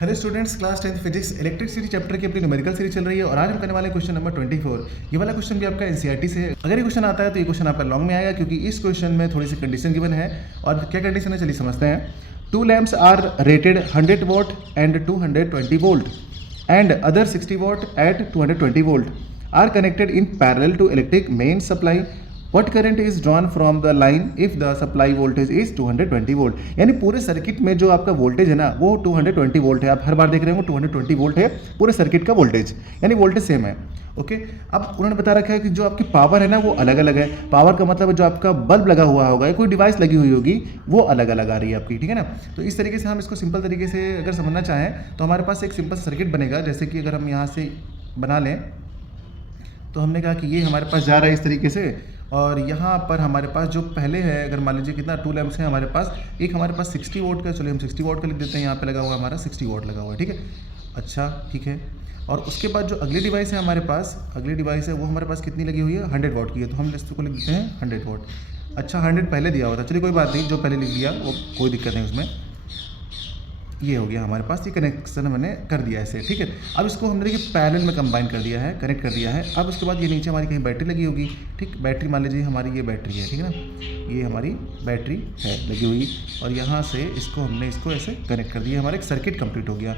Hello students, class 10th physics electricity chapter की अपनी numerical series चल रही है और आज हम करने वाले क्वेश्चन नंबर 24। ये वाला क्वेश्चन भी आपका एनसीईआरटी से है। अगर ये क्वेश्चन आता है तो ये क्वेश्चन आपका लॉन्ग में आएगा क्योंकि इस क्वेश्चन में थोड़ी सी कंडीशन गिवन है। और क्या कंडीशन है चलिए समझते हैं। 2 lamps are rated 100 watt and 220 volt and other 60 watt at 220 volt are connected in parallel to electric main supply. What current is drawn from the line if the supply voltage is 220 volt. यानी पूरे circuit में जो आपका voltage है ना वो 220 volt है। आप हर बार देख रहे हो 220 वोल्ट है पूरे सर्किट का वोल्टेज, यानी वोल्टेज सेम है। ओके, अब उन्होंने बता रखा है कि जो आपकी पावर है ना वो अलग अलग है। पावर का मतलब जो आपका बल्ब लगा हुआ होगा या कोई डिवाइस लगी हुई होगी वो अलग अलग आ रही है आपकी, ठीक है ना। तो इस तरीके से हम इसको सिंपल तरीके से अगर समझना चाहें तो हमारे पास एक सिंपल सर्किट बनेगा। जैसे कि अगर हम यहाँ से बना लें तो हमने कहा कि ये हमारे पास जा रहा है इस तरीके से, और यहाँ पर हमारे पास जो पहले है, अगर मान लीजिए कितना 2 लैम्प्स है हमारे पास, एक हमारे पास 60 वोट का, चलिए हम 60 वोट का लिख देते हैं। यहाँ पे लगा हुआ हमारा 60 वोट लगा हुआ है, ठीक है। अच्छा, ठीक है। और उसके बाद जो अगली डिवाइस है हमारे पास, अगली डिवाइस है वो हमारे पास कितनी लगी हुई है, 100 वोट की है। तो हम इसको लिख देते हैं 100 वोट। अच्छा, 100 पहले दिया हुआ था, चलिए कोई बात नहीं, जो पहले लिख दिया वो कोई दिक्कत नहीं उसमें। ये हो गया हमारे पास, ये कनेक्शन मैंने कर दिया ऐसे, ठीक है। अब इसको हमने देखिए पैरेलल में कंबाइन कर दिया है, कनेक्ट कर दिया है। अब उसके बाद ये नीचे हमारी कहीं बैटरी लगी होगी, ठीक। बैटरी मान लीजिए हमारी ये बैटरी है, ठीक है ना, ये हमारी बैटरी है लगी हुई। और यहाँ से हमने इसको ऐसे कनेक्ट कर दिया, हमारा एक सर्किट कंप्लीट हो गया।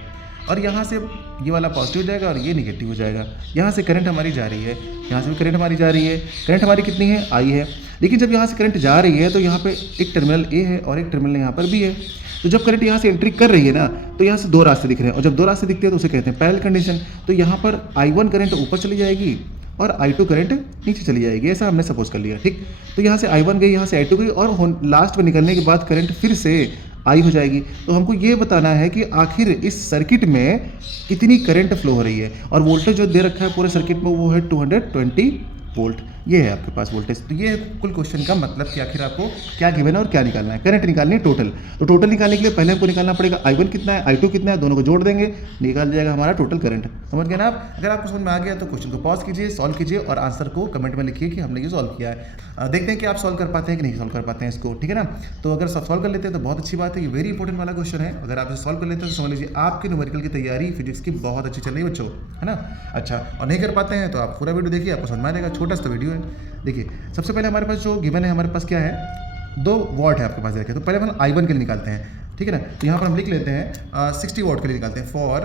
और यहाँ से ये वाला पॉजिटिव हो जाएगा और ये निगेटिव हो जाएगा। यहाँ से करंट हमारी जा रही है, यहाँ से भी करंट हमारी जा रही है। करंट हमारी कितनी है, आई है। लेकिन जब यहाँ से करंट जा रही है तो यहाँ पे एक टर्मिनल ए है और एक टर्मिनल यहाँ पर बी है। तो जब करंट यहाँ से एंट्री कर रही है ना तो यहाँ से 2 रास्ते दिख रहे हैं, और जब 2 रास्ते दिखते हैं तो उसे कहते हैं पैरेलल कंडीशन। तो यहाँ पर I1 करंट ऊपर चली जाएगी और I2 करंट नीचे चली जाएगी, ऐसा हमने सपोज कर लिया, ठीक। तो यहाँ से I1 गई, यहाँ से I2 गई, और लास्ट में निकलने के बाद करंट फिर से I हो जाएगी। तो हमको ये बताना है कि आखिर इस सर्किट में कितनी करंट फ्लो हो रही है। और वोल्टेज जो दे रखा है पूरे सर्किट में वो है 220 वोल्ट। ये है आपके पास वोल्टेज। तो ये है कुल क्वेश्चन का मतलब कि आखिर आपको क्या गिवन है और क्या निकालना है। करंट निकालनी है टोटल। तो टोटल निकालने के लिए पहले हमको निकालना पड़ेगा I1 कितना है, I2 कितना है, दोनों को जोड़ देंगे, निकाल जाएगा हमारा टोटल करंट। समझ गए ना आप। अगर आपको समझ में आ गया तो क्वेश्चन को पॉज कीजिए, सॉल्व कीजिए और आंसर को कमेंट में लिखिए कि हमने ये सॉल्व किया है। देखते हैं कि आप सॉल्व कर पाते हैं कि नहीं सॉल्व कर पाते हैं इसको, ठीक है ना। तो अगर सॉल्व कर लेते हैं तो बहुत अच्छी बात है, ये वेरी इंपॉर्टेंट वाला क्वेश्चन है। अगर आप इसे सॉल्व कर लेते हैं तो समझ लीजिए आपकी न्यूमेरिकल की तैयारी फिजिक्स की बहुत अच्छी चल रही है बच्चों, है ना। अच्छा, और नहीं कर पाते हैं तो आप पूरा वीडियो देखिए, आपको समझ में आ जाएगा। छोटा सा वीडियो है। देखिए सबसे पहले हमारे पास जो गिवन है, हमारे पास क्या है, 2 वॉट है आपके पास देखिए। तो पहले हम I1 के लिए निकालते हैं, ठीक है ना। तो यहाँ पर हम लिख लेते हैं 60 वॉट के लिए निकालते हैं, फॉर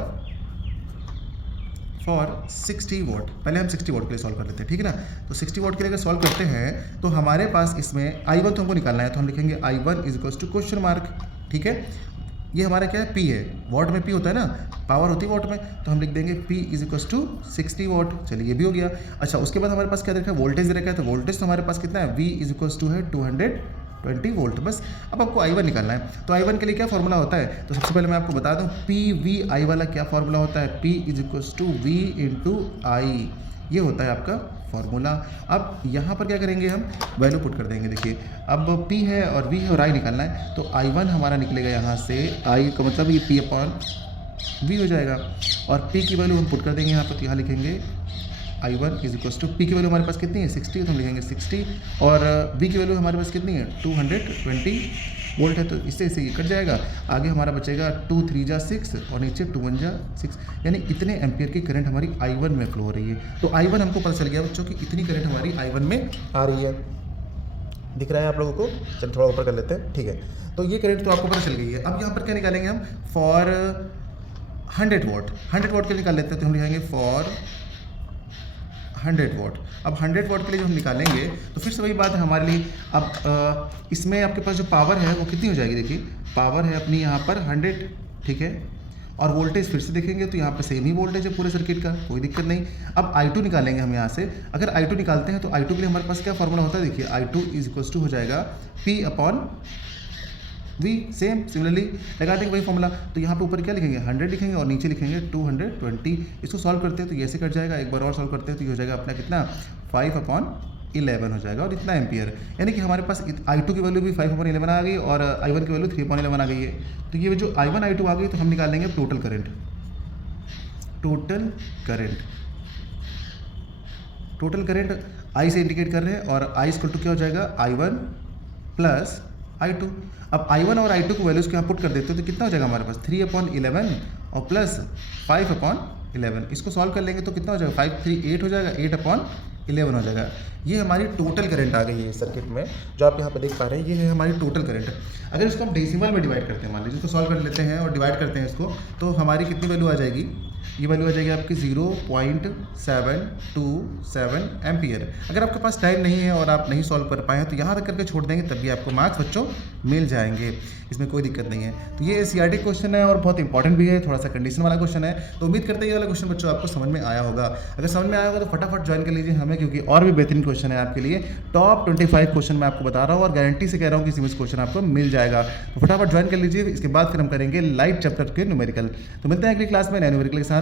60 वॉट। पहले हम 60 वॉट के लिए सॉल्व कर लेते हैं, ठीक है ना। तो 60 वॉट के लिए अगर सॉल्व करते हैं तो हमारे पास इसमें I1 तो हमको निकालना है, तो हम लिखेंगे I1 is equals to question mark, ठीक है। ये हमारा क्या है, P है। वॉट में P होता है ना, पावर होती है वॉट में, तो हम लिख देंगे P is equals to 60 watt. चलिए ये भी हो गया। अच्छा, उसके बाद हमारे पास क्या देखा है, वोल्टेज दे रखा है। तो वोल्टेज तो हमारे पास कितना है, V इज इक्वल्स टू है 220 वोल्ट। बस अब आपको I1 निकालना है। तो I1 के लिए क्या फॉर्मूला होता है, तो सबसे पहले मैं आपको बता दूं, PVI वाला क्या फॉर्मूला होता है, P is equals to V into I, ये होता है आपका फॉर्मूला। अब यहाँ पर क्या करेंगे, हम वैल्यू पुट कर देंगे। देखिए अब P है और V है और I निकालना है, तो I1 हमारा निकलेगा यहाँ से, I का मतलब ये P अपॉन V हो जाएगा, और P की वैल्यू हम पुट कर देंगे यहाँ पर। तो यहाँ लिखेंगे I1 is equals to, P की वैल्यू हमारे पास कितनी है 60, तो हम लिखेंगे 60, और V की वैल्यू हमारे पास कितनी है 220 वोल्ट है। तो इससे ये कट जाएगा, आगे हमारा बचेगा 2 3 जा 6 और नीचे 2 1 जा 6, यानी इतने एम्पियर की करंट हमारी I1 में फ्लो हो रही है। तो I1 हमको पता चल गया बच्चों कि इतनी करंट हमारी I1 में आ रही है। दिख रहा है आप लोगों को, चल थोड़ा ऊपर कर लेते हैं, ठीक है। तो ये करंट तो आपको पता चल गई है। अब यहाँ पर क्या निकालेंगे हम, फॉर 100 वॉट। 100 वॉट के लिए निकाल लेते हैं, तो हम लिखेंगे फॉर 100 वॉट। अब 100 वॉट के लिए जो हम निकालेंगे तो फिर से वही बात है हमारे लिए। अब इसमें आपके पास जो पावर है वो कितनी हो जाएगी, देखिए पावर है अपनी यहाँ पर 100, ठीक है। और वोल्टेज फिर से देखेंगे तो यहाँ पे सेम ही वोल्टेज है पूरे सर्किट का, कोई दिक्कत नहीं। अब I2 निकालेंगे हम यहाँ से। अगर I2 निकालते हैं तो I2 के लिए हमारे पास क्या फॉर्मूला होता है, देखिए I2 इज इक्वल्स टू हो जाएगा P upon V, same similarly लगा देंगे वही फॉर्मूला। तो यहाँ पे ऊपर क्या लिखेंगे 100 लिखेंगे और नीचे लिखेंगे 220। इसको सॉल्व करते हैं तो ये ऐसे कट जाएगा, एक बार और सॉल्व करते हैं तो ये हो जाएगा अपना कितना 5/11 हो जाएगा, और इतना एम्पियर। यानी कि हमारे पास I2 की वैल्यू भी 5/11 आ गई और I1 की वैल्यू 3/11 आ गई है। तो ये जो I1 I2 आ गई तो हम निकालेंगे total current. Total current I से इंडिकेट कर रहे हैं, और I इक्वल टू क्या हो जाएगा I1 प्लस I2। अब I1 और I2 को वैल्यूज़ को यहाँ पुट कर देते हो तो कितना हो जाएगा हमारे पास 3/11 और प्लस 5/11। इसको सॉल्व कर लेंगे तो कितना हो जाएगा 5 3 8 हो जाएगा, 8/11 हो जाएगा। ये हमारी टोटल करंट आ गई है सर्किट में, जो आप यहाँ पे देख पा रहे हैं, ये है हमारी टोटल करंट। अगर इसको हम डेसिमल में डिवाइड करते हैं, मान लीजिए इसको सॉल्व कर लेते हैं और डिवाइड करते हैं इसको, तो हमारी कितनी वैल्यू आ जाएगी, ये वैल्यू आ जाएगी आपकी 0.727 एम्पियर। अगर आपके पास टाइम नहीं है और आप नहीं सॉल्व कर पाए हैं तो यहाँ तक करके छोड़ देंगे, तब भी आपको मार्क्स बच्चों मिल जाएंगे, इसमें कोई दिक्कत नहीं है। तो ये सीआरटी क्वेश्चन है और बहुत इंपॉर्टेंट भी है, थोड़ा सा कंडीशन वाला क्वेश्चन है। तो उम्मीद करते हैं ये वाला क्वेश्चन बच्चों आपको समझ में आया होगा। अगर समझ में आया होगा तो फटाफट ज्वाइन कर लीजिए हमें, क्योंकि और भी बेहतरीन क्वेश्चन है आपके लिए। टॉप 25 क्वेश्चन मैं आपको बता रहा हूँ और गारंटी से कह रहा हूँ कि इसी में क्वेश्चन आपको मिल जाएगा। तो फटाफट ज्वाइन कर लीजिए। इसके बाद फिर हम करेंगे लाइट चैप्टर के न्यूमेरिकल। तो मिलते हैं अगली क्लास में नए न्यूमेरिकल के साथ।